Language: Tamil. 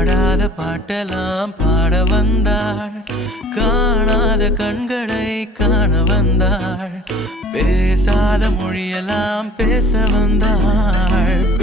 பாடாத பாட்டெல்லாம் பாட வந்தாள், காணாத கண்களை காண வந்தாள், பேசாத மொழியெல்லாம் பேச வந்தாள்.